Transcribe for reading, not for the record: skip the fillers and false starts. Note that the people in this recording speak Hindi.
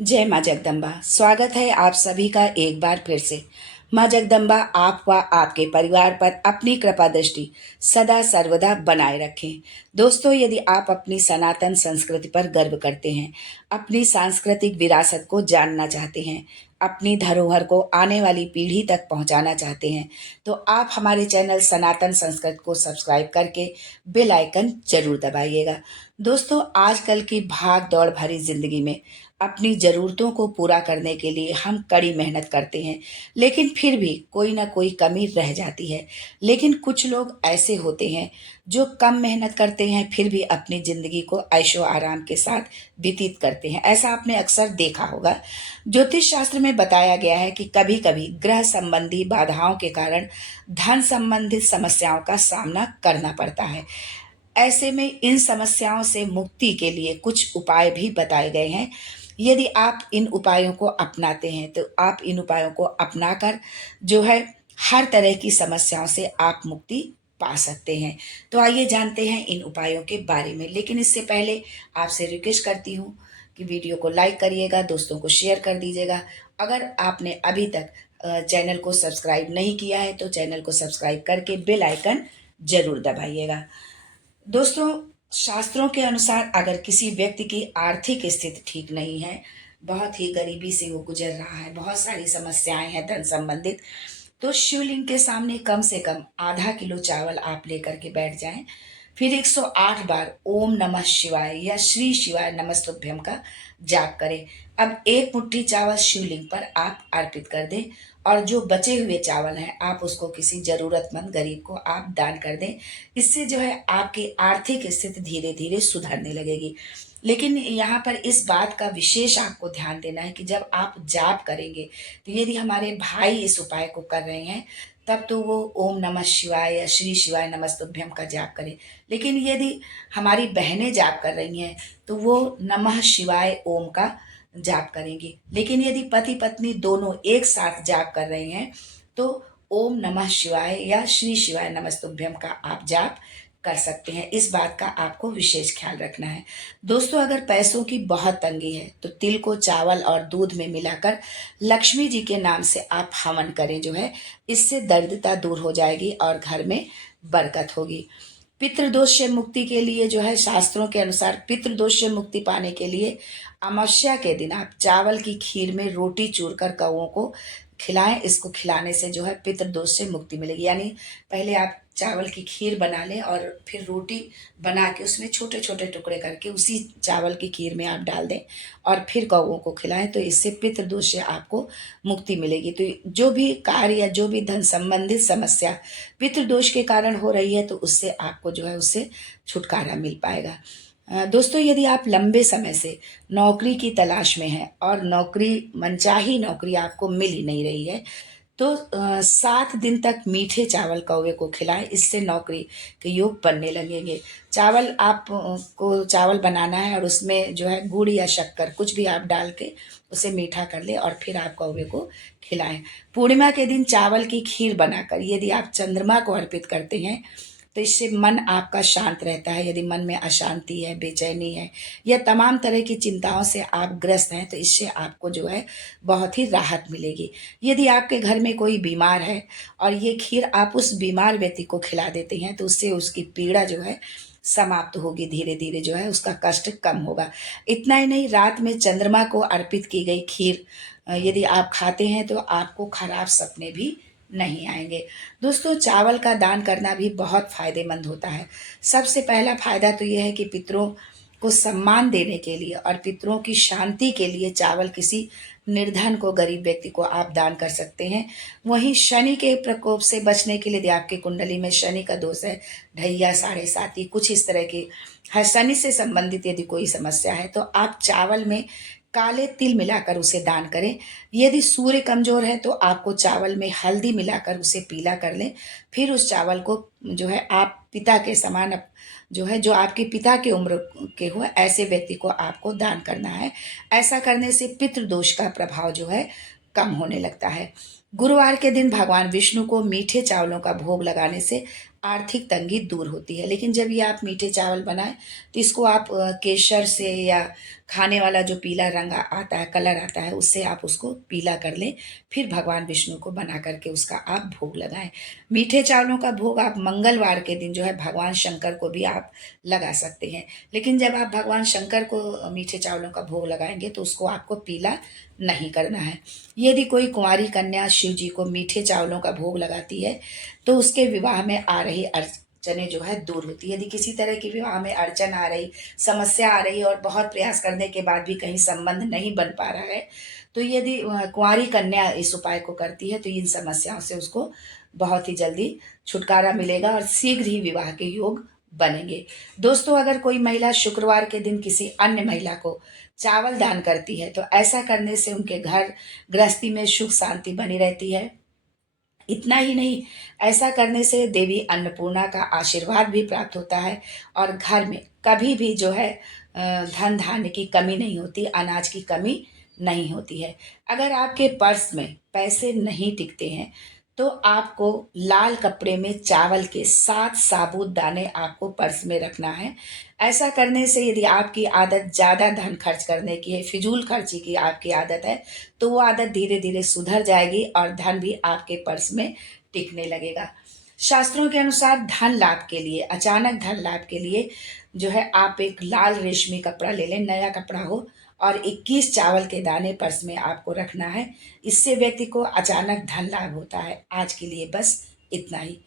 जय माँ जगदम्बा। स्वागत है आप सभी का एक बार फिर से। माँ जगदम्बा आप व आपके परिवार पर अपनी कृपा दृष्टि सदा सर्वदा बनाए रखें। दोस्तों, यदि आप अपनी सनातन संस्कृति पर गर्व करते हैं, अपनी सांस्कृतिक विरासत को जानना चाहते हैं, अपनी धरोहर को आने वाली पीढ़ी तक पहुंचाना चाहते हैं, तो आप हमारे चैनल सनातन संस्कृति को सब्सक्राइब करके बेल आइकन जरूर दबाइएगा। दोस्तों, आजकल की भाग दौड़ भरी जिंदगी में अपनी ज़रूरतों को पूरा करने के लिए हम कड़ी मेहनत करते हैं, लेकिन फिर भी कोई ना कोई कमी रह जाती है। लेकिन कुछ लोग ऐसे होते हैं जो कम मेहनत करते हैं, फिर भी अपनी ज़िंदगी को ऐशो आराम के साथ व्यतीत करते हैं। ऐसा आपने अक्सर देखा होगा। ज्योतिष शास्त्र में बताया गया है कि कभी कभी ग्रह संबंधी बाधाओं के कारण धन संबंधित समस्याओं का सामना करना पड़ता है। ऐसे में इन समस्याओं से मुक्ति के लिए कुछ उपाय भी बताए गए हैं। यदि आप इन उपायों को अपनाते हैं तो आप इन उपायों को अपनाकर जो है हर तरह की समस्याओं से आप मुक्ति पा सकते हैं। तो आइए जानते हैं इन उपायों के बारे में। लेकिन इससे पहले आपसे रिक्वेस्ट करती हूँ कि वीडियो को लाइक करिएगा, दोस्तों को शेयर कर दीजिएगा। अगर आपने अभी तक चैनल को सब्सक्राइब नहीं किया है तो चैनल को सब्सक्राइब करके बेल आइकन जरूर दबाइएगा। दोस्तों, शास्त्रों के अनुसार अगर किसी व्यक्ति की आर्थिक स्थिति ठीक नहीं है, बहुत ही गरीबी से वो गुजर रहा है, बहुत सारी समस्याएं हैं धन संबंधित, तो शिवलिंग के सामने कम से कम आधा किलो चावल आप लेकर के बैठ जाएं। फिर 108 बार ओम नमः शिवाय या श्री शिवाय नमस्तुभ्यम का जाप करें। अब एक मुट्ठी चावल शिवलिंग पर आप अर्पित कर दें और जो बचे हुए चावल हैं आप उसको किसी जरूरतमंद गरीब को आप दान कर दें। इससे जो है आपकी आर्थिक स्थिति धीरे धीरे सुधरने लगेगी। लेकिन यहाँ पर इस बात का विशेष आपको ध्यान देना है कि जब आप जाप करेंगे तो यदि हमारे भाई इस उपाय को कर रहे हैं तब तो वो ओम नमः शिवाय या श्री शिवाय नमस्तुभ्यम का जाप करें। लेकिन यदि हमारी बहनें जाप कर रही हैं तो वो नमः शिवाय ओम का जाप करेंगी। लेकिन यदि पति पत्नी दोनों एक साथ जाप कर रहे हैं तो ओम नमः शिवाय या श्री शिवाय नमस्तुभ्यम का आप जाप कर सकते हैं। इस बात का आपको विशेष ख्याल रखना है। दोस्तों, अगर पैसों की बहुत तंगी है तो तिल को चावल और दूध में मिलाकर लक्ष्मी जी के नाम से आप हवन करें। जो है इससे दरिद्रता दूर हो जाएगी और घर में बरकत होगी। पितृदोष से मुक्ति के लिए जो है शास्त्रों के अनुसार पितृदोष से मुक्ति पाने के लिए अमावस्या के दिन आप चावल की खीर में रोटी चूर कर कौओं को खिलाएं। इसको खिलाने से जो है पितृदोष से मुक्ति मिलेगी। यानी पहले आप चावल की खीर बना लें और फिर रोटी बना के उसमें छोटे छोटे टुकड़े करके उसी चावल की खीर में आप डाल दें और फिर कौओं को खिलाएं, तो इससे पितृदोष से आपको मुक्ति मिलेगी। तो जो भी कार्य या जो भी धन संबंधित समस्या पितृदोष के कारण हो रही है तो उससे आपको जो है उससे छुटकारा मिल पाएगा। दोस्तों, यदि आप लंबे समय से नौकरी की तलाश में हैं और नौकरी मनचाही नौकरी आपको मिल ही नहीं रही है तो 7 दिन तक मीठे चावल कौवे को खिलाएं। इससे नौकरी के योग बनने लगेंगे। चावल आप को चावल बनाना है और उसमें जो है गुड़ या शक्कर कुछ भी आप डाल के उसे मीठा कर ले और फिर आप कौवे को खिलाएं। पूर्णिमा के दिन चावल की खीर बनाकर यदि आप चंद्रमा को अर्पित करते हैं तो इससे मन आपका शांत रहता है। यदि मन में अशांति है, बेचैनी है या तमाम तरह की चिंताओं से आप ग्रस्त हैं तो इससे आपको जो है बहुत ही राहत मिलेगी। यदि आपके घर में कोई बीमार है और ये खीर आप उस बीमार व्यक्ति को खिला देते हैं तो उससे उसकी पीड़ा जो है समाप्त होगी। धीरे धीरे जो है उसका कष्ट कम होगा। इतना ही नहीं, रात में चंद्रमा को अर्पित की गई खीर यदि आप खाते हैं तो आपको खराब सपने भी नहीं आएंगे। दोस्तों, चावल का दान करना भी बहुत फायदेमंद होता है। सबसे पहला फायदा तो यह है कि पितरों को सम्मान देने के लिए और पितरों की शांति के लिए चावल किसी निर्धन को, गरीब व्यक्ति को आप दान कर सकते हैं। वहीं शनि के प्रकोप से बचने के लिए यदि आपकी कुंडली में शनि का दोष है, ढैया, साढ़े साती, कुछ इस तरह की है, शनि से संबंधित यदि कोई समस्या है तो आप चावल में काले तिल मिलाकर उसे दान करें। यदि सूर्य कमजोर है तो आपको चावल में हल्दी मिलाकर उसे पीला कर लें। फिर उस चावल को जो है आप पिता के समान जो है जो आपके पिता के उम्र के हो ऐसे व्यक्ति को आपको दान करना है। ऐसा करने से पितृदोष का प्रभाव जो है कम होने लगता है। गुरुवार के दिन भगवान विष्णु को मीठे चावलों का भोग लगाने से आर्थिक तंगी दूर होती है। लेकिन जब ये आप मीठे चावल बनाएं तो इसको आप केसर से या खाने वाला जो पीला रंग आता है, कलर आता है, उससे आप उसको पीला कर लें। फिर भगवान विष्णु को बना करके उसका आप भोग लगाएं। मीठे चावलों का भोग आप मंगलवार के दिन जो है भगवान शंकर को भी आप लगा सकते हैं। लेकिन जब आप भगवान शंकर को मीठे चावलों का भोग लगाएंगे तो उसको आपको पीला नहीं करना है। यदि कोई कुंवारी कन्या शिव जी को मीठे चावलों का भोग लगाती है तो उसके विवाह में आ रही अड़चनें जो है दूर होती है। यदि किसी तरह की विवाह में अड़चन आ रही, समस्या आ रही और बहुत प्रयास करने के बाद भी कहीं संबंध नहीं बन पा रहा है, तो यदि कुंवारी कन्या इस उपाय को करती है तो इन समस्याओं से उसको बहुत ही जल्दी छुटकारा मिलेगा और शीघ्र ही विवाह के योग बनेंगे। दोस्तों, अगर कोई महिला शुक्रवार के दिन किसी अन्य महिला को चावल दान करती है तो ऐसा करने से उनके घर गृहस्थी में सुख शांति बनी रहती है। इतना ही नहीं, ऐसा करने से देवी अन्नपूर्णा का आशीर्वाद भी प्राप्त होता है और घर में कभी भी जो है धन धान्य की कमी नहीं होती, अनाज की कमी नहीं होती है। अगर आपके पर्स में पैसे नहीं टिकते हैं तो आपको लाल कपड़े में चावल के 7 साबुत दाने आपको पर्स में रखना है। ऐसा करने से यदि आपकी आदत ज़्यादा धन खर्च करने की है, फिजूल खर्ची की आपकी आदत है, तो वो आदत धीरे धीरे सुधर जाएगी और धन भी आपके पर्स में टिकने लगेगा। शास्त्रों के अनुसार धन लाभ के लिए, अचानक धन लाभ के लिए जो है आप एक लाल रेशमी कपड़ा ले लें, नया कपड़ा हो, और 21 चावल के दाने पर्स में आपको रखना है। इससे व्यक्ति को अचानक धन लाभ होता है। आज के लिए बस इतना ही।